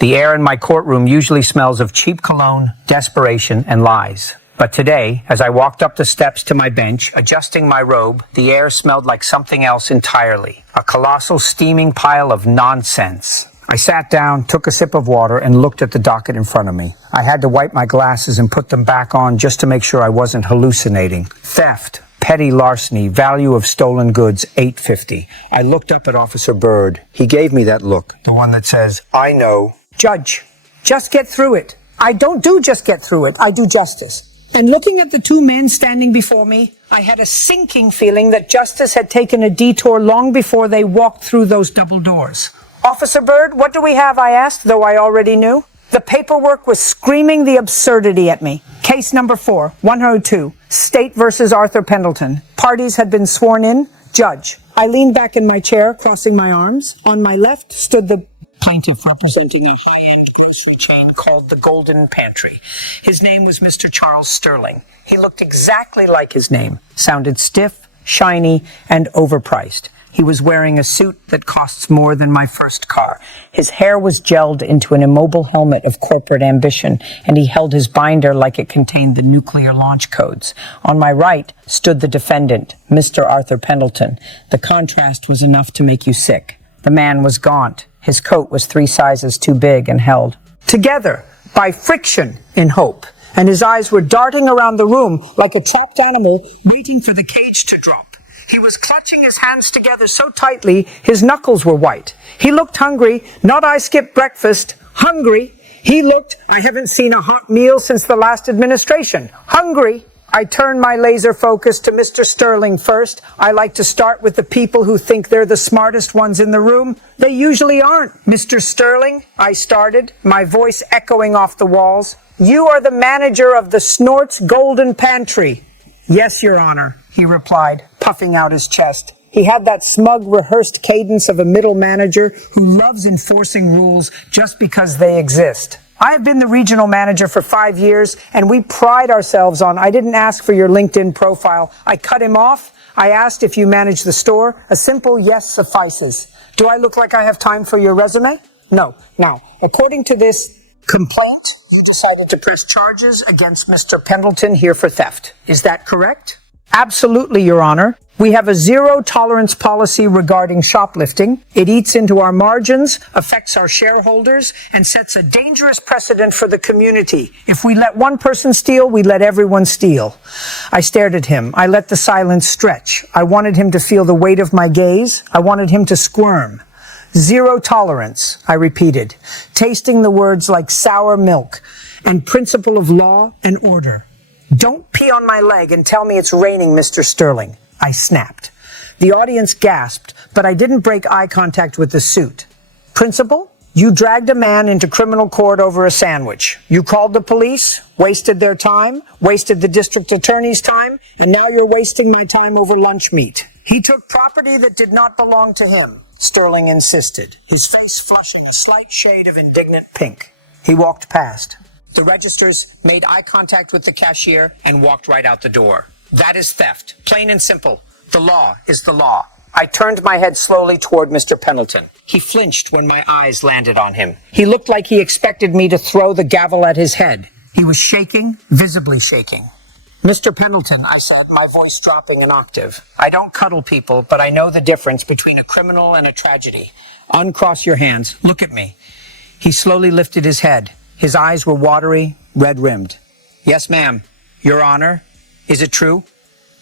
The air in my courtroom usually smells of cheap cologne, desperation, and lies. But today, as I walked up the steps to my bench, adjusting my robe, the air smelled like something else entirely. A colossal steaming pile of nonsense. I sat down, took a sip of water, and looked at the docket in front of me. I had to wipe my glasses and put them back on just to make sure I wasn't hallucinating. Theft, petty larceny, value of stolen goods, $850. I looked up at Officer Byrd. He gave me that look, the one that says, I know. Judge, just get through it. I don't do just get through it, I do justice. And looking at the two men standing before me, I had a sinking feeling that justice had taken a detour long before they walked through those double doors. Officer Byrd, what do we have, I asked, though I already knew. The paperwork was screaming the absurdity at me. Case number 4, 102, State versus Arthur Pendleton. Parties had been sworn in. Judge. I leaned back in my chair, crossing my arms. On my left stood the plaintiff representing a high-end pastry chain called the Golden Pantry. His name was Mr. Charles Sterling. He looked exactly like his name, sounded stiff, shiny, and overpriced. He was wearing a suit that costs more than my first car. His hair was gelled into an immobile helmet of corporate ambition, and he held his binder like it contained the nuclear launch codes. On my right stood the defendant, Mr. Arthur Pendleton. The contrast was enough to make you sick. The man was gaunt. His coat was 3 sizes too big and held together by friction in hope, and his eyes were darting around the room like a trapped animal waiting for the cage to drop. He was clutching his hands together so tightly, his knuckles were white. He looked hungry, not I skipped breakfast, hungry. He looked, I haven't seen a hot meal since the last administration, hungry. I turned my laser focus to Mr. Sterling first. I like to start with the people who think they're the smartest ones in the room. They usually aren't. Mr. Sterling, I started, my voice echoing off the walls. You are the manager of the Snort's Golden Pantry. Yes, Your Honor, he replied, puffing out his chest. He had that smug, rehearsed cadence of a middle manager who loves enforcing rules just because they exist. I have been the regional manager for 5 years, and we pride ourselves on, I didn't ask for your LinkedIn profile. I cut him off. I asked if you manage the store. A simple yes suffices. Do I look like I have time for your resume? No. Now, according to this complaint, you decided to press charges against Mr. Pendleton here for theft. Is that correct? Absolutely, Your Honor. We have a zero-tolerance policy regarding shoplifting. It eats into our margins, affects our shareholders, and sets a dangerous precedent for the community. If we let one person steal, we let everyone steal. I stared at him. I let the silence stretch. I wanted him to feel the weight of my gaze. I wanted him to squirm. Zero tolerance, I repeated, tasting the words like sour milk, and principle of law and order. Don't pee on my leg and tell me it's raining, Mr. Sterling. I snapped. The audience gasped, but I didn't break eye contact with the suit. Principal, you dragged a man into criminal court over a sandwich. You called the police, wasted their time, wasted the district attorney's time, and now you're wasting my time over lunch meat. He took property that did not belong to him, Sterling insisted, his face flushing a slight shade of indignant pink. He walked past. The registers made eye contact with the cashier and walked right out the door. That is theft, plain and simple. The law is the law. I turned my head slowly toward Mr. Pendleton. He flinched when my eyes landed on him. He looked like he expected me to throw the gavel at his head. He was shaking, visibly shaking. Mr. Pendleton, I said, my voice dropping an octave. I don't cuddle people, but I know the difference between a criminal and a tragedy. Uncross your hands. Look at me. He slowly lifted his head. His eyes were watery, red-rimmed. Yes, ma'am. Your Honor. Is it true?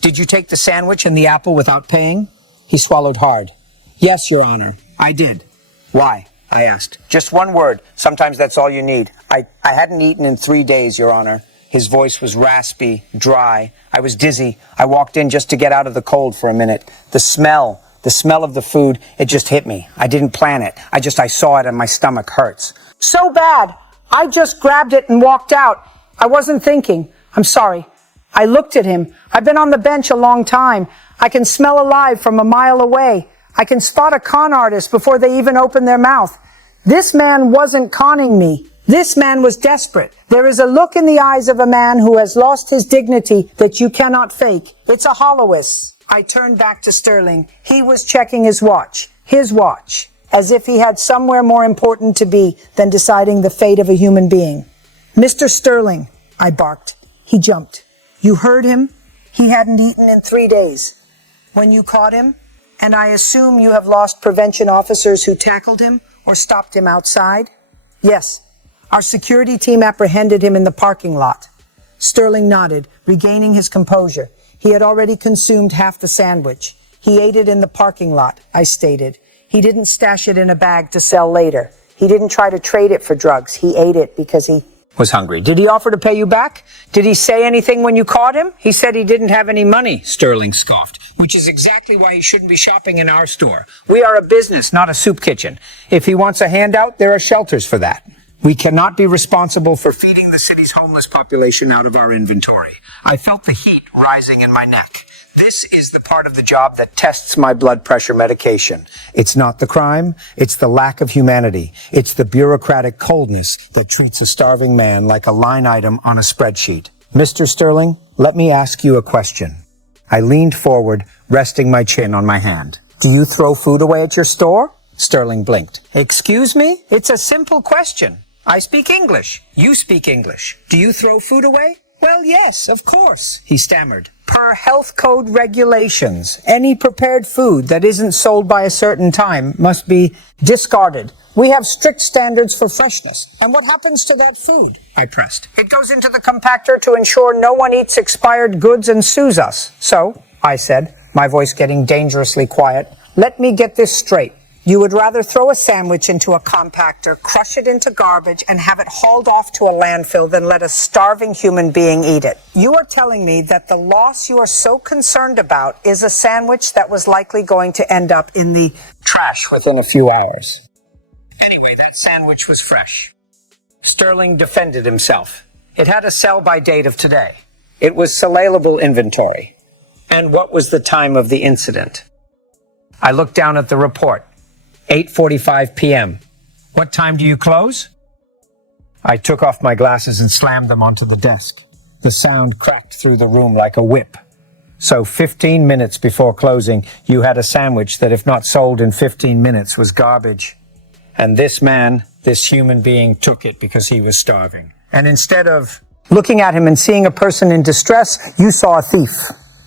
Did you take the sandwich and the apple without paying? He swallowed hard. Yes, Your Honor. I did. Why? I asked. Just one word. Sometimes that's all you need. I hadn't eaten in 3 days, Your Honor. His voice was raspy, dry. I was dizzy. I walked in just to get out of the cold for a minute. The smell of the food, it just hit me. I didn't plan it. I saw it and my stomach hurts. So bad. I just grabbed it and walked out. I wasn't thinking. I'm sorry. I looked at him. I've been on the bench a long time. I can smell a lie from a mile away. I can spot a con artist before they even open their mouth. This man wasn't conning me. This man was desperate. There is a look in the eyes of a man who has lost his dignity that you cannot fake. It's a hollowness. I turned back to Sterling. He was checking his watch. as if he had somewhere more important to be than deciding the fate of a human being. "Mr. Sterling," I barked. He jumped. "You heard him? He hadn't eaten in 3 days. When you caught him, and I assume you have lost prevention officers who tackled him or stopped him outside?" "Yes. Our security team apprehended him in the parking lot." Sterling nodded, regaining his composure. He had already consumed half the sandwich. "He ate it in the parking lot," I stated. "He didn't stash it in a bag to sell later. He didn't try to trade it for drugs. He ate it because he Was hungry. Did he offer to pay you back? Did he say anything when you caught him? He said he didn't have any money, Sterling scoffed, which is exactly why he shouldn't be shopping in our store. We are a business, not a soup kitchen. If he wants a handout, there are shelters for that. We cannot be responsible for feeding the city's homeless population out of our inventory. I felt the heat rising in my neck. This is the part of the job that tests my blood pressure medication. It's not the crime, it's the lack of humanity. It's the bureaucratic coldness that treats a starving man like a line item on a spreadsheet. Mr. Sterling, let me ask you a question. I leaned forward, resting my chin on my hand. Do you throw food away at your store? Sterling blinked. Excuse me? It's a simple question. I speak English. You speak English. Do you throw food away? Well, yes, of course, he stammered. Per health code regulations, any prepared food that isn't sold by a certain time must be discarded. We have strict standards for freshness. And what happens to that food? I pressed. It goes into the compactor to ensure no one eats expired goods and sues us. So, I said, my voice getting dangerously quiet, let me get this straight. You would rather throw a sandwich into a compactor, crush it into garbage, and have it hauled off to a landfill than let a starving human being eat it. You are telling me that the loss you are so concerned about is a sandwich that was likely going to end up in the trash within a few hours. Anyway, that sandwich was fresh. Sterling defended himself. It had a sell-by date of today. It was saleable inventory. And what was the time of the incident? I looked down at the report. 8:45 p.m. What time do you close? I took off my glasses and slammed them onto the desk. The sound cracked through the room like a whip. So 15 minutes before closing, you had a sandwich that if not sold in 15 minutes was garbage. And this man, this human being, took it because he was starving. And instead of looking at him and seeing a person in distress, you saw a thief.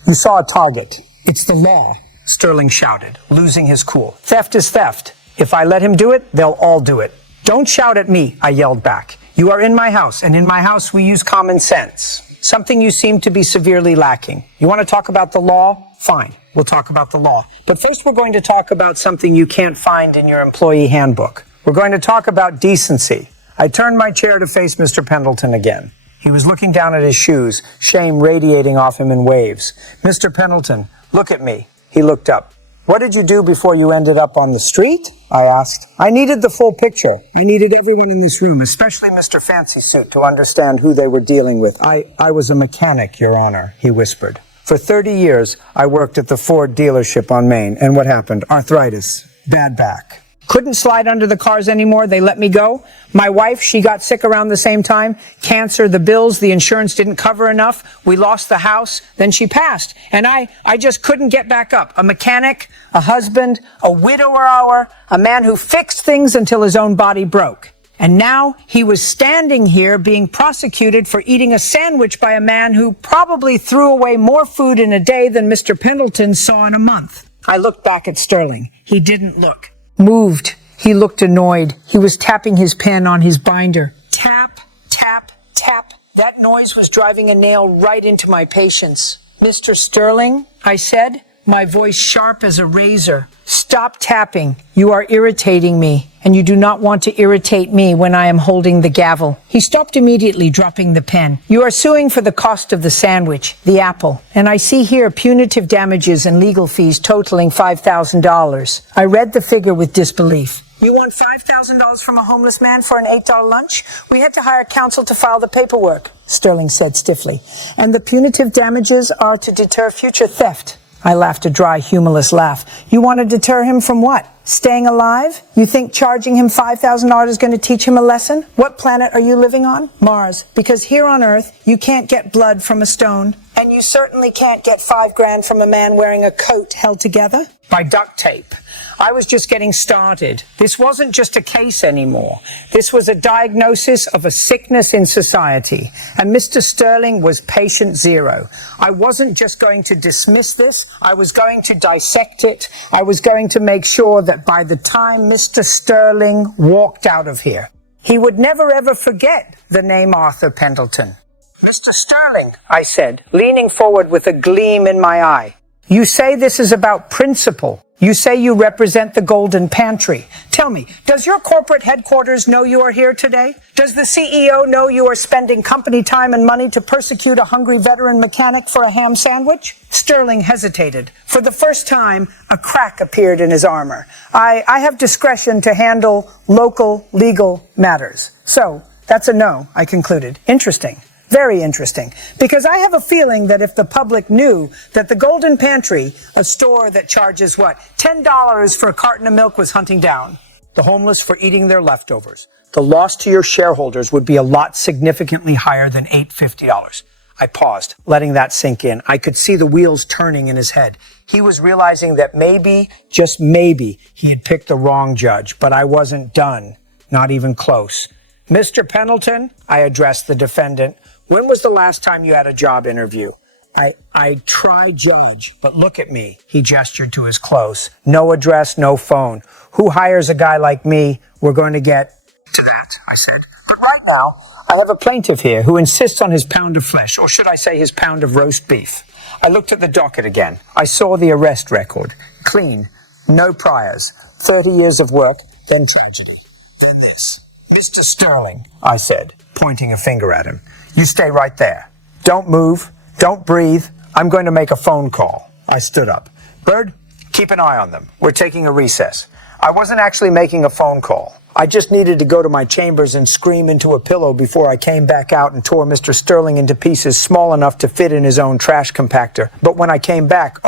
You saw a target. It's the law. Sterling shouted, losing his cool. Theft is theft. If I let him do it, they'll all do it. Don't shout at me, I yelled back. You are in my house, and in my house we use common sense. Something you seem to be severely lacking. You want to talk about the law? Fine, we'll talk about the law. But first we're going to talk about something you can't find in your employee handbook. We're going to talk about decency. I turned my chair to face Mr. Pendleton again. He was looking down at his shoes, shame radiating off him in waves. Mr. Pendleton, look at me. He looked up. What did you do before you ended up on the street? I asked. I needed the full picture. I needed everyone in this room, especially Mr. Fancy Suit, to understand who they were dealing with. I was a mechanic, Your Honor, he whispered. For 30 years, I worked at the Ford dealership on Main. And what happened? Arthritis. Bad back. Couldn't slide under the cars anymore. They let me go. My wife, she got sick around the same time. Cancer, the bills, the insurance didn't cover enough. We lost the house. Then she passed. And I just couldn't get back up. A mechanic, a husband, a widower, a man who fixed things until his own body broke. And now he was standing here being prosecuted for eating a sandwich by a man who probably threw away more food in a day than Mr. Pendleton saw in a month. I looked back at Sterling. He didn't look. Moved. He looked annoyed. He was tapping his pen on his binder. Tap, tap, tap. That noise was driving a nail right into my patience. Mr. Sterling, I said, my voice sharp as a razor. Stop tapping. You are irritating me, and you do not want to irritate me when I am holding the gavel. He stopped immediately, dropping the pen. You are suing for the cost of the sandwich, the apple, and I see here punitive damages and legal fees totaling $5,000. I read the figure with disbelief. You want $5,000 from a homeless man for an $8 lunch? We had to hire counsel to file the paperwork, Sterling said stiffly. And the punitive damages are to deter future theft. I laughed a dry, humorless laugh. You want to deter him from what? Staying alive? You think charging him $5,000 is going to teach him a lesson? What planet are you living on? Mars. Because here on Earth, you can't get blood from a stone. And And you certainly can't get $5,000 from a man wearing a coat held together? By duct tape. I was just getting started. This wasn't just a case anymore. This was a diagnosis of a sickness in society. And Mr. Sterling was patient zero. I wasn't just going to dismiss this. I was going to dissect it. I was going to make sure that by the time Mr. Sterling walked out of here, he would never ever forget the name Arthur Pendleton. Mr. Sterling, I said, leaning forward with a gleam in my eye. You say this is about principle. You say you represent the Golden Pantry. Tell me, does your corporate headquarters know you are here today? Does the CEO know you are spending company time and money to persecute a hungry veteran mechanic for a ham sandwich? Sterling hesitated. For the first time, a crack appeared in his armor. I have discretion to handle local legal matters. So, that's a no, I concluded. Interesting. Very interesting, because I have a feeling that if the public knew that the Golden Pantry, a store that charges $10 for a carton of milk, was hunting down the homeless for eating their leftovers, the loss to your shareholders would be a lot significantly higher than $850. I paused, letting that sink in. I could see the wheels turning in his head. He was realizing that maybe, just maybe, he had picked the wrong judge, but I wasn't done, not even close. Mr. Pendleton, I addressed the defendant. When was the last time you had a job interview? I tried judge, but look at me. He gestured to his clothes. No address, no phone. Who hires a guy like me? We're going to get to that, I said. But right now, I have a plaintiff here who insists on his pound of flesh, or should I say his pound of roast beef. I looked at the docket again. I saw the arrest record. Clean. No priors. 30 years of work, then tragedy. Then this. Mr. Sterling, I said, pointing a finger at him. You stay right there. Don't move. Don't breathe. I'm going to make a phone call. I stood up. Bird, keep an eye on them. We're taking a recess. I wasn't actually making a phone call. I just needed to go to my chambers and scream into a pillow before I came back out and tore Mr. Sterling into pieces small enough to fit in his own trash compactor. But when I came back,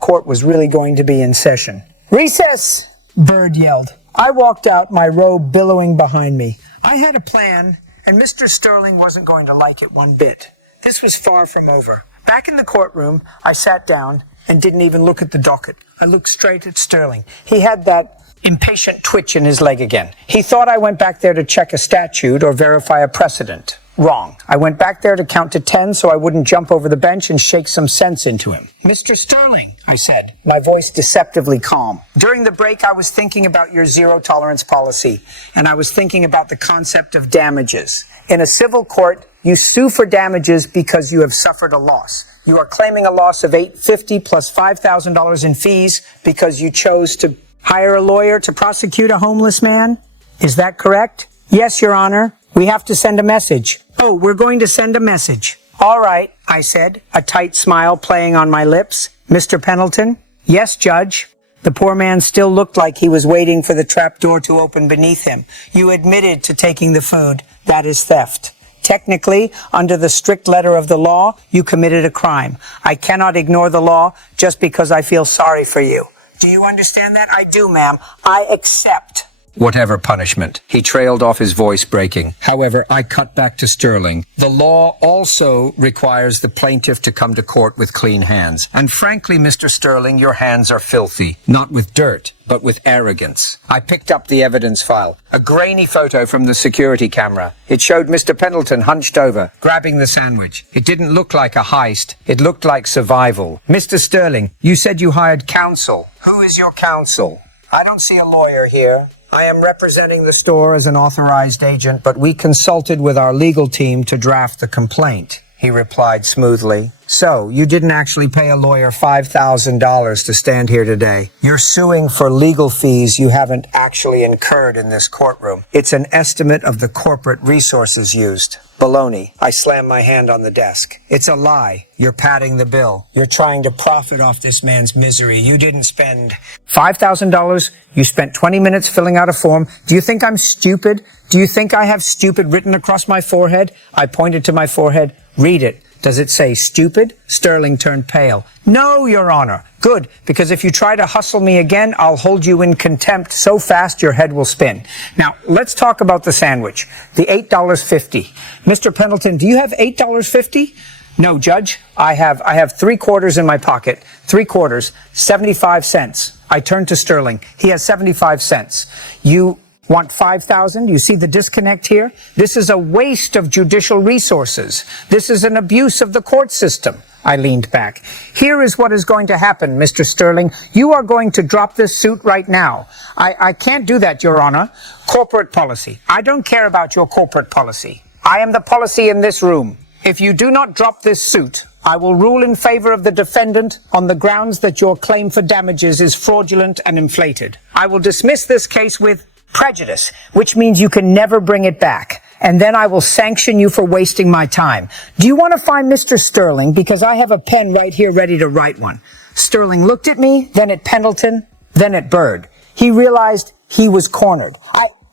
court was really going to be in session. Recess, Bird yelled. I walked out, my robe billowing behind me. I had a plan, and Mr. Sterling wasn't going to like it one bit. This was far from over. Back in the courtroom, I sat down and didn't even look at the docket. I looked straight at Sterling. He had that impatient twitch in his leg again. He thought I went back there to check a statute or verify a precedent. Wrong. I went back there to count to 10 so I wouldn't jump over the bench and shake some sense into him. Mr. Sterling, I said, my voice deceptively calm. During the break, I was thinking about your zero-tolerance policy, and I was thinking about the concept of damages. In a civil court, you sue for damages because you have suffered a loss. You are claiming a loss of $850 plus $5,000 in fees because you chose to hire a lawyer to prosecute a homeless man. Is that correct? Yes, Your Honor. We have to send a message. Oh, we're going to send a message. All right, I said, a tight smile playing on my lips. Mr. Pendleton? Yes, Judge. The poor man still looked like he was waiting for the trap door to open beneath him. You admitted to taking the food. That is theft. Technically, under the strict letter of the law, you committed a crime. I cannot ignore the law just because I feel sorry for you. Do you understand that? I do, ma'am. I accept. Whatever punishment. He trailed off, his voice breaking. However, I cut back to Sterling. The law also requires the plaintiff to come to court with clean hands. And frankly, Mr. Sterling, your hands are filthy. Not with dirt, but with arrogance. I picked up the evidence file. A grainy photo from the security camera. It showed Mr. Pendleton hunched over, grabbing the sandwich. It didn't look like a heist. It looked like survival. Mr. Sterling, you said you hired counsel. Who is your counsel? I don't see a lawyer here. I am representing the store as an authorized agent, but we consulted with our legal team to draft the complaint, he replied smoothly. So, you didn't actually pay a lawyer $5,000 to stand here today. You're suing for legal fees you haven't actually incurred in this courtroom. It's an estimate of the corporate resources used. Baloney. I slammed my hand on the desk. It's a lie. You're padding the bill. You're trying to profit off this man's misery. You didn't spend $5,000. You spent 20 minutes filling out a form. Do you think I'm stupid? Do you think I have stupid written across my forehead? I pointed to my forehead. Read it. Does it say stupid? Sterling turned pale. No, Your Honor. Good, because if you try to hustle me again, I'll hold you in contempt so fast your head will spin. Now, let's talk about the sandwich. The $8.50. Mr. Pendleton, do you have $8.50? No, Judge, I have 3/4 in my pocket. 3/4, 75 cents. I turned to Sterling. He has 75 cents. You want 5,000? You see the disconnect here? This is a waste of judicial resources. This is an abuse of the court system. I leaned back. Here is what is going to happen, Mr. Sterling. You are going to drop this suit right now. I can't do that, Your Honor. Corporate policy. I don't care about your corporate policy. I am the policy in this room. If you do not drop this suit, I will rule in favor of the defendant on the grounds that your claim for damages is fraudulent and inflated. I will dismiss this case with prejudice, which means you can never bring it back. And then I will sanction you for wasting my time. Do you want to find Mr. Sterling? Because I have a pen right here ready to write one. Sterling looked at me, then at Pendleton, then at Bird. He realized he was cornered.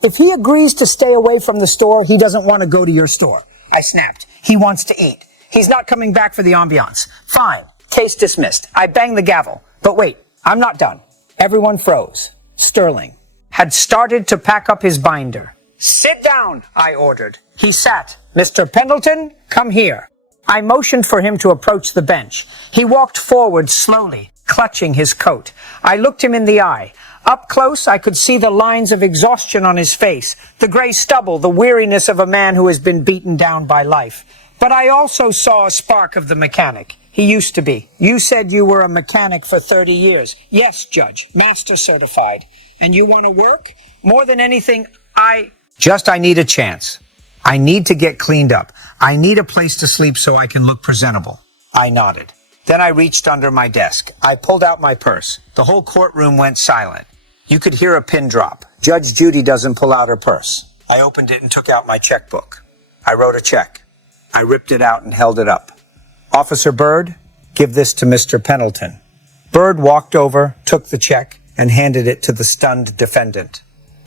If he agrees to stay away from the store, he doesn't want to go to your store. I snapped. He wants to eat. He's not coming back for the ambiance. Fine. Case dismissed. I banged the gavel. But wait, I'm not done. Everyone froze. Sterling had started to pack up his binder. Sit down, I ordered. He sat. Mr. Pendleton, come here. I motioned for him to approach the bench. He walked forward slowly, clutching his coat. I looked him in the eye. Up close, I could see the lines of exhaustion on his face, the gray stubble, the weariness of a man who has been beaten down by life. But I also saw a spark of the mechanic. He used to be. You said you were a mechanic for 30 years. Yes, Judge, master certified. And you want to work? More than anything, I need a chance. I need to get cleaned up. I need a place to sleep so I can look presentable. I nodded. Then I reached under my desk. I pulled out my purse. The whole courtroom went silent. You could hear a pin drop. Judge Judy doesn't pull out her purse. I opened it and took out my checkbook. I wrote a check. I ripped it out and held it up. Officer Bird, give this to Mr. Pendleton. Bird walked over, took the check, and handed it to the stunned defendant.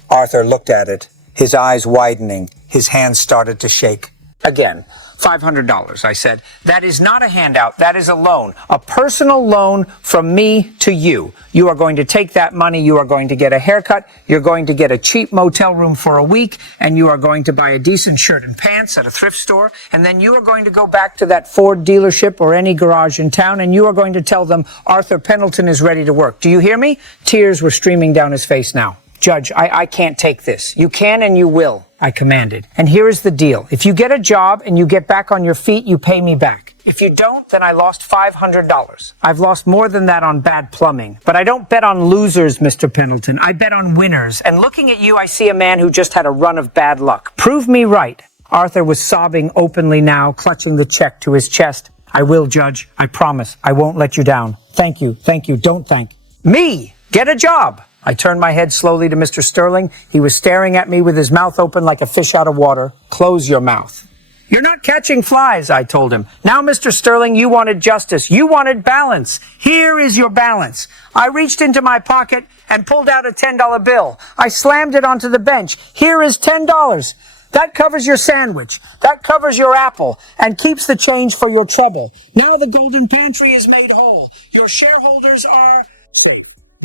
Arthur looked at it, his eyes widening. His hands started to shake. Again, $500, I said. That is not a handout. That is a loan. A personal loan from me to you. You are going to take that money. You are going to get a haircut. You're going to get a cheap motel room for a week. And you are going to buy a decent shirt and pants at a thrift store. And then you are going to go back to that Ford dealership or any garage in town. And you are going to tell them Arthur Pendleton is ready to work. Do you hear me? Tears were streaming down his face now. Judge, I can't take this. You can and you will, I commanded. And here is the deal. If you get a job and you get back on your feet, you pay me back. If you don't, then I lost $500. I've lost more than that on bad plumbing. But I don't bet on losers, Mr. Pendleton. I bet on winners. And looking at you, I see a man who just had a run of bad luck. Prove me right. Arthur was sobbing openly now, clutching the check to his chest. I will, Judge. I promise. I won't let you down. Thank you. Thank you. Don't thank me. Get a job. I turned my head slowly to Mr. Sterling. He was staring at me with his mouth open like a fish out of water. Close your mouth. You're not catching flies, I told him. Now, Mr. Sterling, you wanted justice. You wanted balance. Here is your balance. I reached into my pocket and pulled out a $10 bill. I slammed it onto the bench. Here is $10. That covers your sandwich. That covers your apple and keeps the change for your trouble. Now the golden pantry is made whole. Your shareholders are...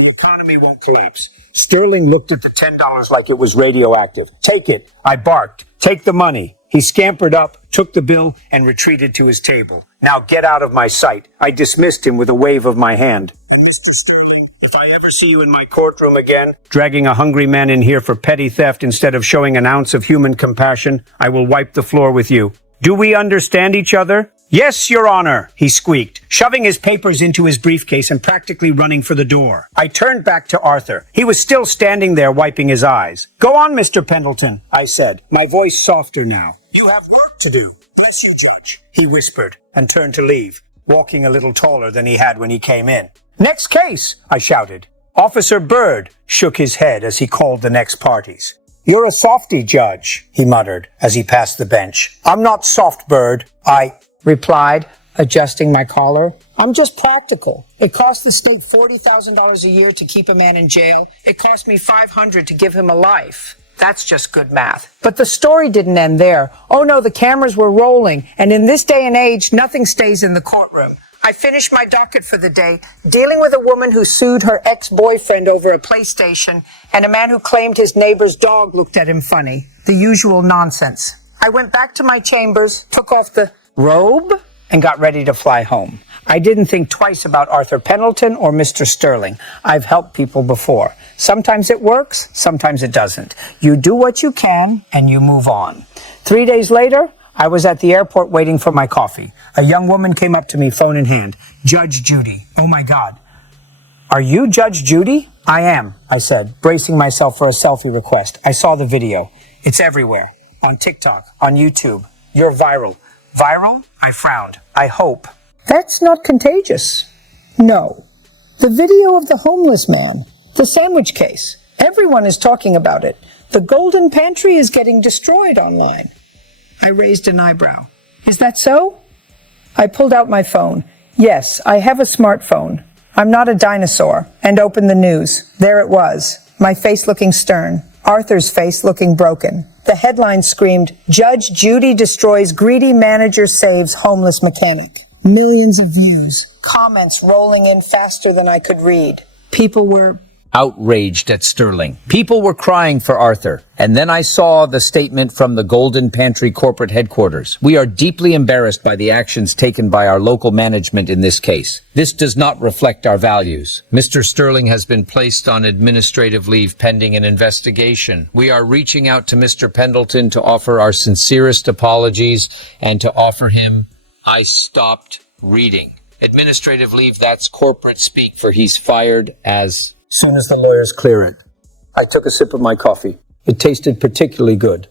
The economy won't collapse. Sterling looked at the $10 like it was radioactive. Take it, I barked. Take the money. He scampered up, took the bill, and retreated to his table. Now get out of my sight. I dismissed him with a wave of my hand. If I ever see you in my courtroom again, dragging a hungry man in here for petty theft instead of showing an ounce of human compassion, I will wipe the floor with you. Do we understand each other? Yes, Your Honor, he squeaked, shoving his papers into his briefcase and practically running for the door. I turned back to Arthur. He was still standing there wiping his eyes. Go on, Mr. Pendleton, I said, my voice softer now. You have work to do. Bless you, Judge, he whispered and turned to leave, walking a little taller than he had when he came in. Next case, I shouted. Officer Bird shook his head as he called the next parties. You're a softy, Judge, he muttered as he passed the bench. I'm not soft, Bird. I replied, adjusting my collar. I'm just practical. It costs the state $40,000 a year to keep a man in jail. It cost me $500 to give him a life. That's just good math. But the story didn't end there. Oh no, the cameras were rolling. And in this day and age, nothing stays in the courtroom. I finished my docket for the day, dealing with a woman who sued her ex-boyfriend over a PlayStation and a man who claimed his neighbor's dog looked at him funny. The usual nonsense. I went back to my chambers, took off the robe, and got ready to fly home. I didn't think twice about Arthur Pendleton or Mr. Sterling. I've helped people before. Sometimes it works, sometimes it doesn't. You do what you can and you move on. 3 days later, I was at the airport waiting for my coffee. A young woman came up to me, phone in hand. Judge Judy. Oh my God. Are you Judge Judy? I am, I said, bracing myself for a selfie request. I saw the video. It's everywhere. On TikTok, on YouTube. You're viral. Viral? I frowned. I hope. That's not contagious. No. The video of the homeless man. The sandwich case. Everyone is talking about it. The golden pantry is getting destroyed online. I raised an eyebrow. Is that so? I pulled out my phone. Yes, I have a smartphone. I'm not a dinosaur. And opened the news. There it was. My face looking stern. Arthur's face looking broken. The headline screamed, Judge Judy destroys greedy manager saves homeless mechanic. Millions of views. Comments rolling in faster than I could read. People were outraged at Sterling. People were crying for Arthur. And then I saw the statement from the Golden Pantry corporate headquarters. We are deeply embarrassed by the actions taken by our local management in this case. This does not reflect our values. Mr. Sterling has been placed on administrative leave pending an investigation. We are reaching out to Mr. Pendleton to offer our sincerest apologies and to offer him, I stopped reading. Administrative leave, that's corporate speak for he's fired as soon as the lawyers clear it. I took a sip of my coffee. It tasted particularly good.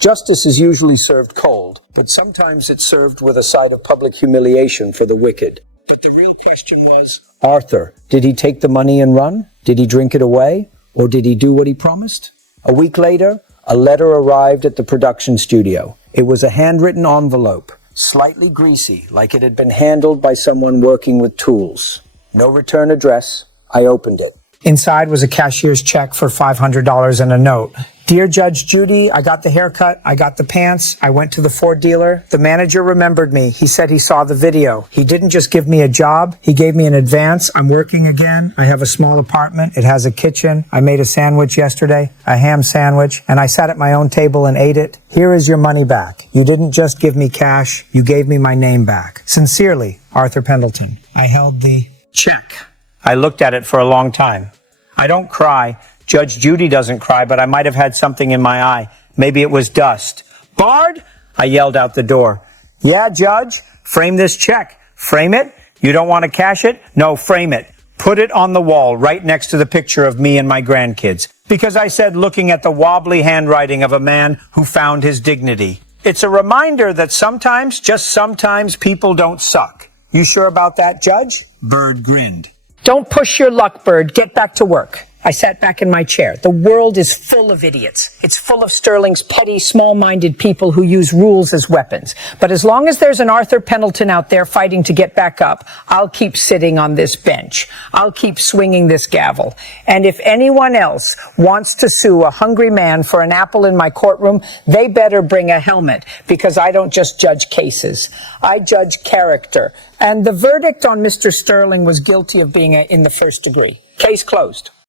Justice is usually served cold, but sometimes it's served with a side of public humiliation for the wicked. But the real question was, Arthur, did he take the money and run? Did he drink it away? Or did he do what he promised? A week later, a letter arrived at the production studio. It was a handwritten envelope, slightly greasy, like it had been handled by someone working with tools. No return address. I opened it. Inside was a cashier's check for $500 and a note. Dear Judge Judy, I got the haircut, I got the pants, I went to the Ford dealer. The manager remembered me. He said he saw the video. He didn't just give me a job, he gave me an advance. I'm working again. I have a small apartment. It has a kitchen. I made a sandwich yesterday, a ham sandwich, and I sat at my own table and ate it. Here is your money back. You didn't just give me cash, you gave me my name back. Sincerely, Arthur Pendleton. I held the check. I looked at it for a long time. I don't cry. Judge Judy doesn't cry, but I might have had something in my eye. Maybe it was dust. Bard! I yelled out the door. Yeah, Judge, frame this check. Frame it? You don't want to cash it? No, frame it. Put it on the wall right next to the picture of me and my grandkids. Because I said looking at the wobbly handwriting of a man who found his dignity. It's a reminder that sometimes, just sometimes, people don't suck. You sure about that, Judge? Bird grinned. Don't push your luck, Bird. Get back to work. I sat back in my chair. The world is full of idiots. It's full of Sterling's petty, small-minded people who use rules as weapons. But as long as there's an Arthur Pendleton out there fighting to get back up, I'll keep sitting on this bench. I'll keep swinging this gavel. And if anyone else wants to sue a hungry man for an apple in my courtroom, they better bring a helmet, because I don't just judge cases. I judge character. And the verdict on Mr. Sterling was guilty of being in the first degree. Case closed.